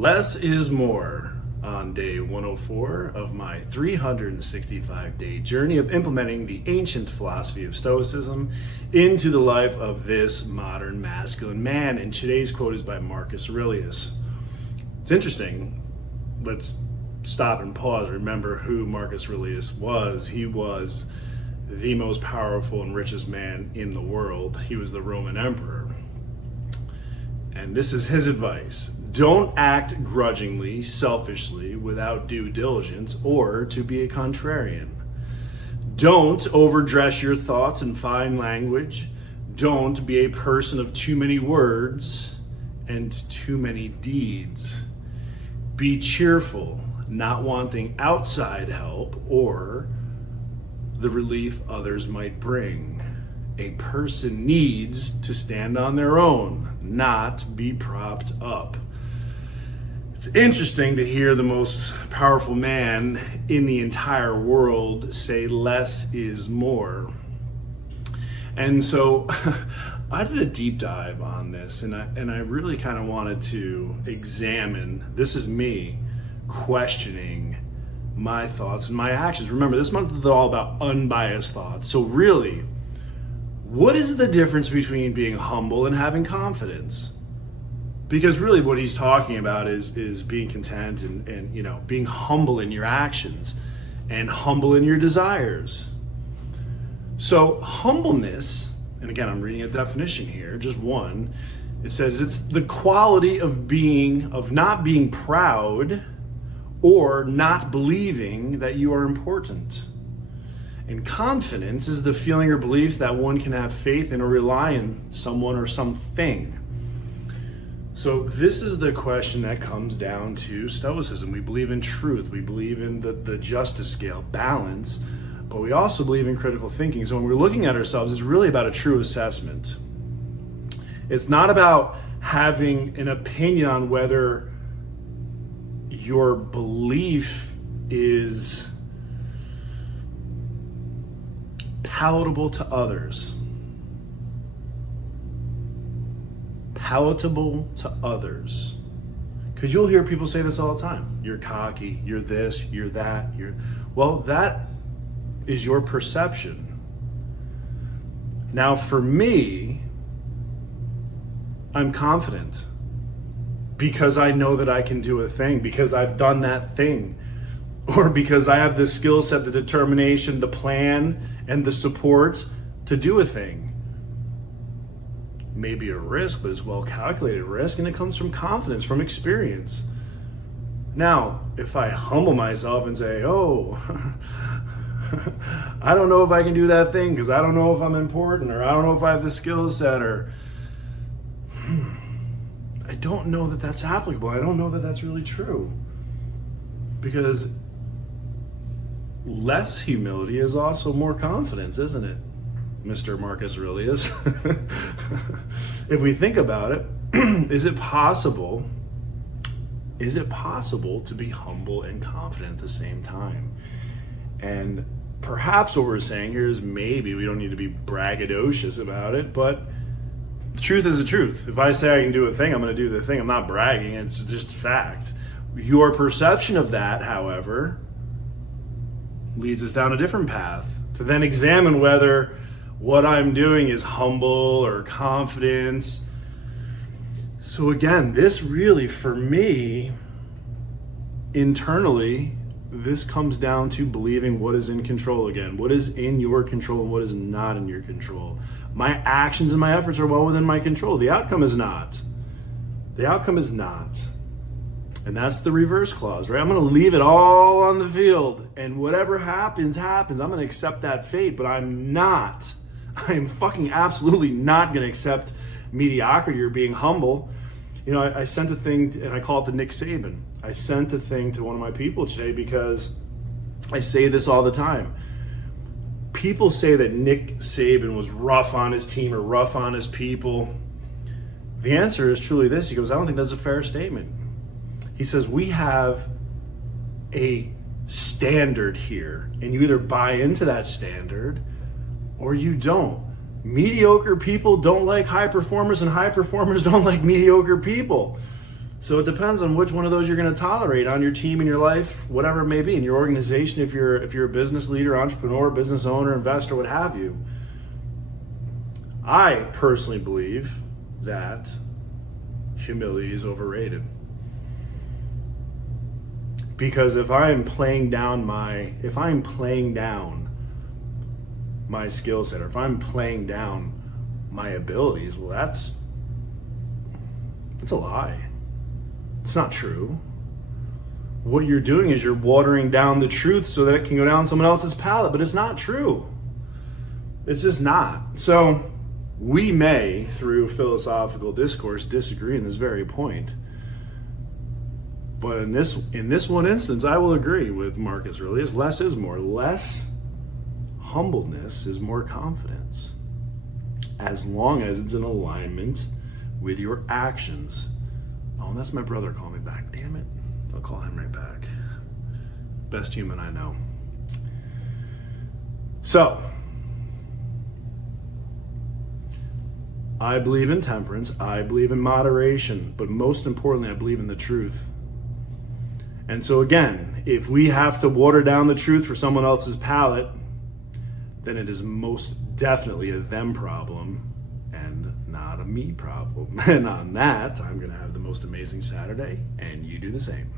Less is more on day 104 of my 365-day journey of implementing the ancient philosophy of Stoicism into the life of this modern masculine man. And today's quote is by Marcus Aurelius. It's interesting. Let's stop and pause. Remember who Marcus Aurelius was. He was the most powerful and richest man in the world. He was the Roman emperor. And this is his advice. Don't act grudgingly, selfishly, without due diligence, or to be a contrarian. Don't overdress your thoughts in fine language. Don't be a person of too many words and too many deeds. Be cheerful, not wanting outside help or the relief others might bring. A person needs to stand on their own, not be propped up. It's interesting to hear the most powerful man in the entire world say less is more. And so I did a deep dive on this, and I really kind of wanted to examine, this is me questioning my thoughts and my actions. Remember, this month is all about unbiased thoughts. So really, what is the difference between being humble and having confidence? Because really what he's talking about is being content and being humble in your actions and humble in your desires. So humbleness, and again, I'm reading a definition here, just one. It says it's the quality of not being proud or not believing that you are important. And confidence is the feeling or belief that one can have faith in or rely on someone or something. So this is the question that comes down to Stoicism. We believe in truth. We believe in the justice scale, balance, but we also believe in critical thinking. So when we're looking at ourselves, it's really about a true assessment. It's not about having an opinion on whether your belief is palatable to others. Palatable to others. Because you'll hear people say this all the time. You're cocky, you're this, you're that, well, that is your perception. Now for me, I'm confident because I know that I can do a thing, because I've done that thing, or because I have the skill set, the determination, the plan, and the support to do a thing. Maybe a risk, but it's well calculated risk, and it comes from confidence, from experience. Now, if I humble myself and say, I don't know if I can do that thing because I don't know if I'm important, or I don't know if I have the skill set, or I don't know that that's applicable. I don't know that that's really true. Because less humility is also more confidence, isn't it, Mr. Marcus Aurelius? If we think about it, is it possible to be humble and confident at the same time? And perhaps what we're saying here is maybe we don't need to be braggadocious about it, but the truth is the truth. If I say I can do a thing, I'm going to do the thing. I'm not bragging. It's just fact. Your perception of that, however, leads us down a different path to then examine whether what I'm doing is humble or confidence. So again, this really, for me, internally, this comes down to believing what is in control again. What is in your control and what is not in your control. My actions and my efforts are well within my control. The outcome is not. The outcome is not. And that's the reverse clause, right? I'm going to leave it all on the field, and whatever happens, happens. I'm going to accept that fate, but I am fucking absolutely not going to accept mediocrity or being humble. I sent a thing, and I call it the Nick Saban. I sent a thing to one of my people today because I say this all the time. People say that Nick Saban was rough on his team or rough on his people. The answer is truly this. He goes, I don't think that's a fair statement. He says, we have a standard here, and you either buy into that standard or you don't. Mediocre people don't like high performers, and high performers don't like mediocre people. So it depends on which one of those you're going to tolerate on your team, in your life, whatever it may be, in your organization, if you're a business leader, entrepreneur, business owner, investor, what have you. I personally believe that humility is overrated. Because if I'm playing down my skill set, or if I'm playing down my abilities, well, that's a lie. It's not true. What you're doing is you're watering down the truth so that it can go down someone else's palate, but it's not true. It's just not. So we may, through philosophical discourse, disagree in this very point. But in this one instance, I will agree with Marcus Aurelius. Less is more. Less humbleness is more confidence, as long as it's in alignment with your actions. Oh, that's my brother calling me back. Damn it. I'll call him right back. Best human I know. So, I believe in temperance. I believe in moderation. But most importantly, I believe in the truth. And so again, if we have to water down the truth for someone else's palate, then it is most definitely a them problem and not a me problem. And on that, I'm going to have the most amazing Saturday, and you do the same.